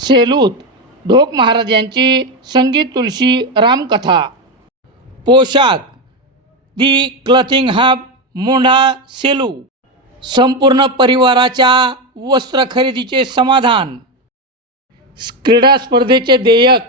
सेलूत ढोक महाराज यांची संगीत तुलसी रामकथा. पोशाख दी क्लथिंग हब मोंढा सेलू. संपूर्ण परिवाराच्या वस्त्र खरेदीचे समाधान. क्रीडा स्पर्धेचे देयक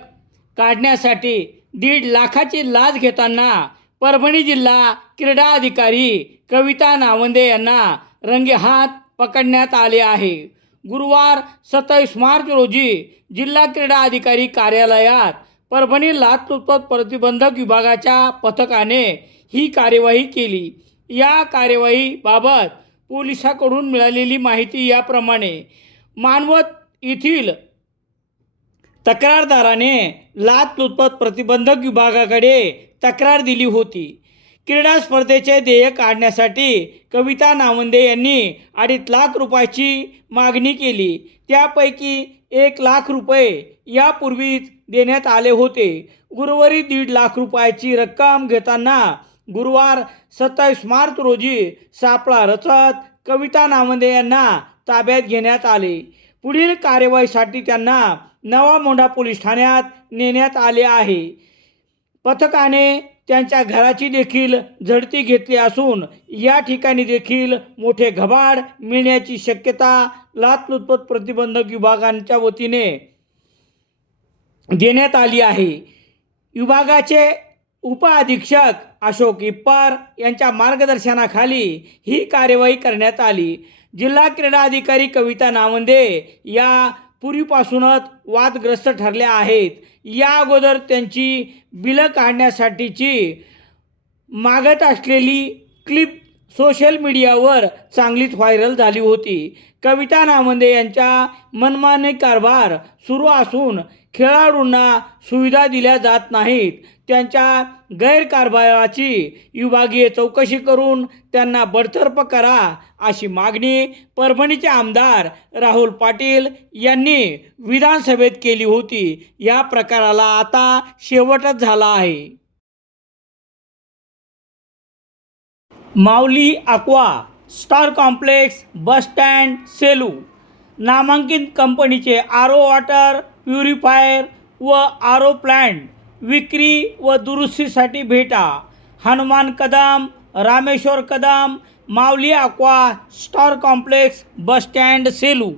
काढण्यासाठी दीड लाखाची लाच घेताना परभणी जिल्हा क्रीडा अधिकारी कविता नावंदे यांना रंगेहात पकडण्यात आले आहे. गुरुवार सत्तावीस मार्च रोजी जिल्हा क्रीडा अधिकारी कार्यालयात परभणी लाचलुचपत प्रतिबंधक विभागाच्या पथकाने ही कार्यवाही केली. या कार्यवाहीबाबत पोलिसाकडून मिळालेली माहिती याप्रमाणे मानवत येथील तक्रारदाराने लाचलुचपत प्रतिबंधक विभागाकडे तक्रार दिली होती. क्रीडा स्पर्धेचे देय काढण्यासाठी कविता नावंदे यांनी अडीच लाख रुपयाची मागणी केली. त्यापैकी एक लाख रुपये यापूर्वीच देण्यात आले होते. गुरुवारी दीड लाख रुपयाची रक्कम घेताना गुरुवार सत्तावीस मार्च रोजी सापळा रचत कविता नावंदे यांना ताब्यात घेण्यात आले. पुढील कार्यवाहीसाठी त्यांना नवा मोंढा पोलीस ठाण्यात नेण्यात आले आहे. पथकाने त्यांच्या घराची देखील झडती घेतली असून या ठिकाणी देखील मोठे घबाड मिळण्याची शक्यता लाचलुचपत प्रतिबंधक विभागांच्या वतीने देण्यात आली आहे. विभागाचे उपअधीक्षक अशोक इप्पर यांच्या मार्गदर्शनाखाली ही कार्यवाही करण्यात आली. जिल्हा क्रीडा अधिकारी कविता नावंदे या पूर्वीपासूनच वादग्रस्त ठरल्या आहेत. या अगोदर त्यांची बिलं काढण्यासाठीची मागत असलेली क्लिप सोशल मीडियावर चांगलीच व्हायरल झाली होती. कविता नामंदे यांच्या मनमानी कारभार सुरू असून खेळाडूंना सुविधा दिल्या जात नाहीत. त्यांच्या गैरकारभाराची विभागीय चौकशी करून त्यांना बडतर्फ करा अशी मागणी परभणीचे आमदार राहुल पाटील यांनी विधानसभेत केली होती. या प्रकाराला आता शेवटच झाला आहे. Mauli aqua star complex bus stand Selu. नामांकित कंपनीचे आरो वॉटर प्युरिफायर व आरो ओ प्लॅन्ट विक्री व दुरुस्तीसाठी भेटा. Hanuman Kadam Rameshwar Kadam Mauli aqua star complex bus stand Selu.